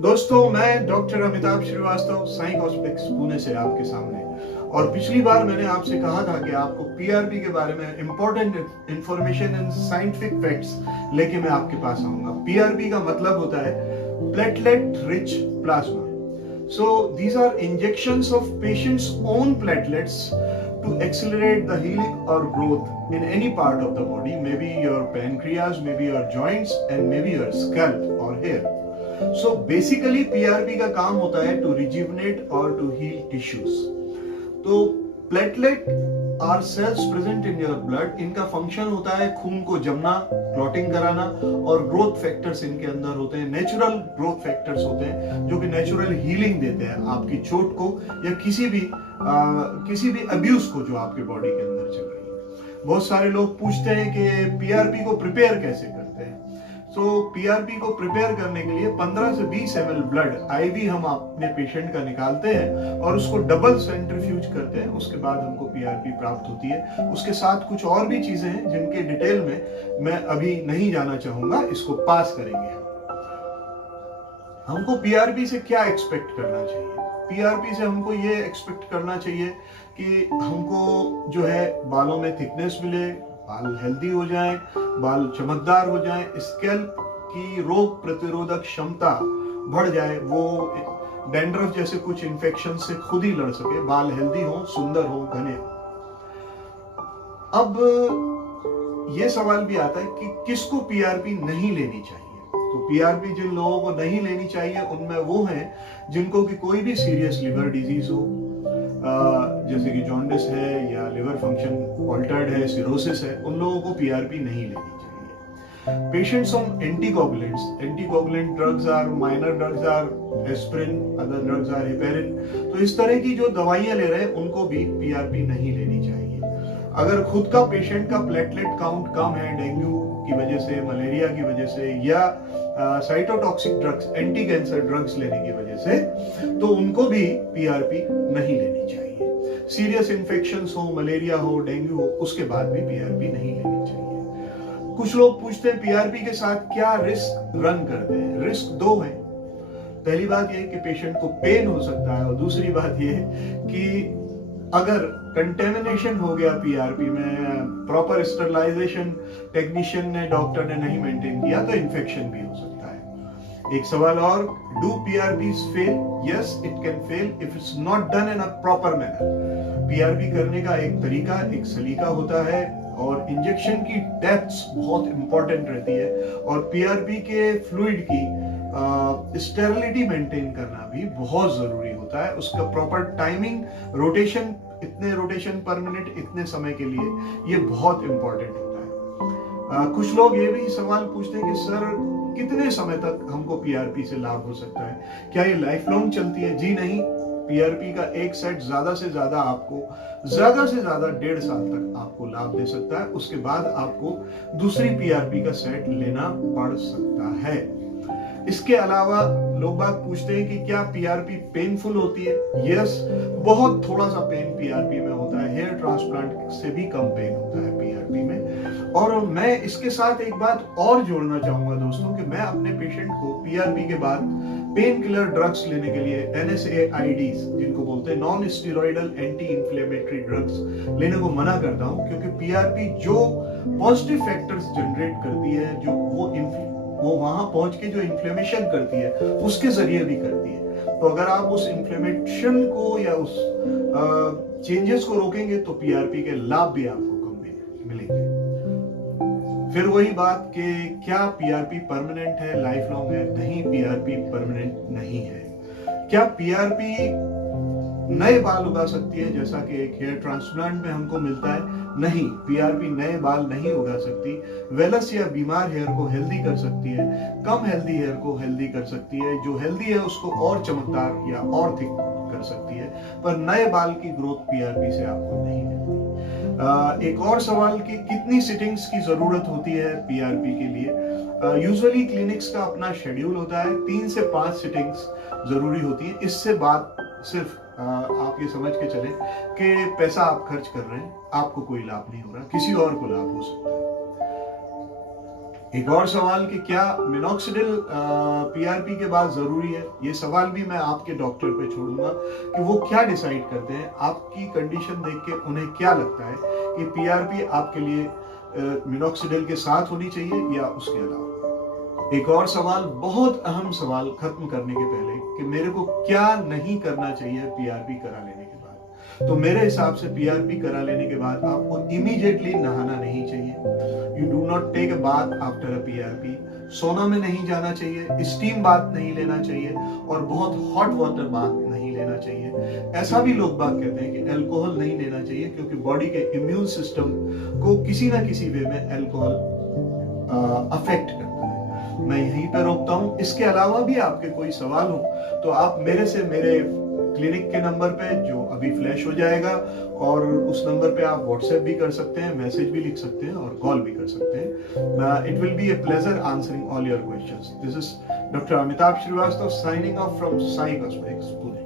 दोस्तों, मैं doctor Amitabh Srivastava, Sai cosmetics Pune से आपके सामने। और पिछली बार मैंने आपसे कहा था कि आपको पीआरपी के बारे में important information and scientific facts लेके मैं आपके पास आऊंगा। पीआरपी का मतलब होता है platelet rich plasma. So these are injections of patient's own platelets to accelerate the healing or growth in any part of the body, maybe your pancreas, maybe your joints, and maybe your scalp or hair. So basically PRP का काम होता है to rejuvenate or to heal tissues. तो platelet are cells present in your blood. इनका function होता है खून को जमना, क्लॉटिंग कराना, और ग्रोथ फैक्टर्स इनके अंदर होते हैं, नेचुरल ग्रोथ फैक्टर्स होते हैं जो कि नेचुरल हीलिंग देते हैं आपकी चोट को या किसी भी अब्यूज को जो आपके बॉडी के अंदर चल रही है। बहुत सारे लोग पूछते हैं कि पीआरपी को प्रिपेयर कैसे करते हैं। तो पीआरपी को प्रिपेयर करने के लिए 15 से 20 ml ब्लड आईवी हम अपने पेशेंट का निकालते हैं और उसको डबल सेंट्रीफ्यूज करते हैं। उसके बाद हमको पीआरपी प्राप्त होती है। उसके साथ कुछ और भी चीजें हैं जिनके डिटेल में मैं अभी नहीं जाना चाहूंगा, इसको पास करेंगे। हमको पीआरपी से क्या एक्सपेक्ट करना चाहिए? पीआरपी से हमको ये एक्सपेक्ट करना चाहिए कि हमको जो है बालों में थिकनेस मिले, बाल हेल्दी हो जाएं, बाल चमकदार हो जाएं, स्कैल्प की रोग प्रतिरोधक क्षमता बढ़ जाए, वो डैंड्रफ जैसे कुछ इन्फेक्शन से खुद ही लड़ सके, बाल हेल्दी हो, सुंदर हो, घने। अब ये सवाल भी आता है कि किसको पीआरपी नहीं लेनी चाहिए। तो पीआरपी जिन लोगों को नहीं लेनी चाहिए उनमें वो हैं जिनको कि कोई भी सीरियस लिवर डिजीज हो, जैसे कि जॉन्डिस है या लिवर फंक्शन ऑल्टर्ड है, सिरोसिस है, उन लोगों को पीआरपी नहीं लेनी चाहिए। Patients on anticoagulant drugs are minor drugs are aspirin, other drugs are heparin. तो इस तरह की जो दवाइयां ले रहे हैं उनको भी पीआरपी नहीं लेनी चाहिए। अगर खुद का पेशेंट का प्लेटलेट काउंट कम है डेंगू की वजह से, मलेरिया की वजह से या cytotoxic drugs, anti cancer drugs लेने की वजह से, तो उनको भी पीआरपी नहीं लेनी चाहिए। सीरियस इन्फेक्शंस हो, मलेरिया हो, डेंगू हो, उसके बाद भी पीआरपी नहीं लेनी चाहिए। कुछ लोग पूछते हैं पीआरपी के साथ क्या रिस्क रन करते हैं। रिस्क दो है। पहली बात यह कि पेशेंट को पेन हो सकता है, और दूसरी बात यह कि अगर कंटेमिनेशन हो गया पीआरपी में, प्रॉपर स्टरलाइजेशन टेक्नीशियन ने, डॉक्टर ने नहीं मेंटेन किया, तो इन्फेक्शन भी हो सकता है। एक सवाल और, do PRPs fail? Yes, it can fail if it's not done in a proper manner. PRP करने का एक तरीका, एक सलीका होता है, और इंजेक्शन की डेप्थ्स बहुत इंपॉर्टेंट रहती है, और पीआरपी के फ्लूइड की स्टेरिलिटी मेंटेन करना भी बहुत जरूरी होता है। उसका प्रॉपर टाइमिंग, रोटेशन, इतने रोटेशन पर मिनट, इतने समय के लिए, ये बहुत इंपॉर्टेंट होता है। कुछ लोग ये भी सवाल पूछते हैं कि सर कितने समय तक हमको पीआरपी से लाभ हो सकता है? क्या ये लाइफ लॉन्ग चलती है? जी नहीं। पीआरपी का एक सेट ज्यादा से ज्यादा 1.5 साल तक आपको लाभ दे सकता है। उसके बाद आपको दूसरी पीआरपी का सेट लेना पड़ सकता है। इसके अलावा लोग बात पूछते हैं कि क्या पीआरपी पेनफुल होती है? यस, बहुत थोड़ा सा पेन पीआरपी में होता है। हेयर ट्रांसप्लांट से भी कम पेन होता है पीआरपी में। और मैं इसके साथ एक बात और जोड़ना चाहूंगा दोस्तों, कि मैं अपने पेशेंट को पीआरपी के बाद पेन किलर ड्रग्स लेने के लिए, NSAIDs जिनको बोलते हैं, non steroidal anti inflammatory drugs, लेने को मना करता हूं। क्योंकि पीआरपी जो पॉजिटिव फैक्टर्स जनरेट करती है, जो वो वहां पहुंच के जो इन्फ्लेमेशन करती है, उसके जरिए भी करती है। तो अगर आप उस इन्फ्लेमेशन को या उस चेंजेस को रोकेंगे तो पीआरपी के लाभ भी आपको कम मिलेंगे। फिर वही बात कि क्या पीआरपी परमानेंट है, लाइफ लॉन्ग है? नहीं, पीआरपी परमानेंट नहीं है। क्या पीआरपी नए बाल उगा सकती है जैसा कि एक हेयर ट्रांसप्लांट में हमको मिलता है? नहीं, पीआरपी नए बाल नहीं उगा सकती। वेलस या बीमार हेयर को हेल्दी कर सकती है, कम हेल्दी हेयर को हेल्दी कर सकती है, जो हेल्दी है उसको और चमकदार या और थिक कर सकती है, पर नए बाल की ग्रोथ पीआरपी से आपको नहीं मिलती। एक और सवाल कि कितनी सिटिंग्स की जरूरत होती है पीआरपी के लिए? यूजुअली क्लिनिक्स का अपना शेड्यूल होता है, 3 से 5 सिटिंग्स जरूरी होती है। इससे बात सिर्फ आप ये समझ के चलें कि पैसा आप खर्च कर रहे हैं, आपको कोई लाभ नहीं हो रहा, किसी और को लाभ हो सकता है। एक और सवाल कि क्या मिनॉक्सिडिल पीआरपी के बाद जरूरी है, ये सवाल भी मैं आपके डॉक्टर पे छोड़ूंगा कि वो क्या डिसाइड करते हैं, आपकी कंडीशन देख के उन्हें क्या लगता है कि पीआरपी आपके लिए मिनॉक्सिडिल के साथ होनी चाहिए या उसके अलावा। एक और सवाल, बहुत अहम सवाल खत्म करने के पहले, कि मेरे को क्या नहीं करना चाहिए पीआरपी करा लेने के बाद। तो मेरे हिसाब से पीआरपी करा लेने के बाद आपको इमीडिएटली नहाना नहीं चाहिए। You do not take a bath after a PRP. Sauna में नहीं जाना चाहिए, स्टीम बाथ नहीं लेना चाहिए और बहुत हॉट वाटर बाथ नहीं लेना चाहिए। ऐसा भी लोग बात कहते हैं कि अल्कोहल नहीं लेना चाहिए क्योंकि बॉडी के इम्यून सिस्टम को किसी ना किसी वे में अल्कोहल अफेक्ट करता है। मैं यहीं पर रोकता हूं। इसके अलावा भी आपके कोई सवाल हो तो आप मेरे क्लिनिक के नंबर पे जो अभी फ्लैश हो जाएगा, और उस नंबर पे आप व्हाट्सएप भी कर सकते हैं, मैसेज भी लिख सकते हैं और कॉल भी कर सकते हैं। It will be a pleasure answering all your questions. This is doctor Amitabh Srivastava signing off from Sai cosmetics Pune.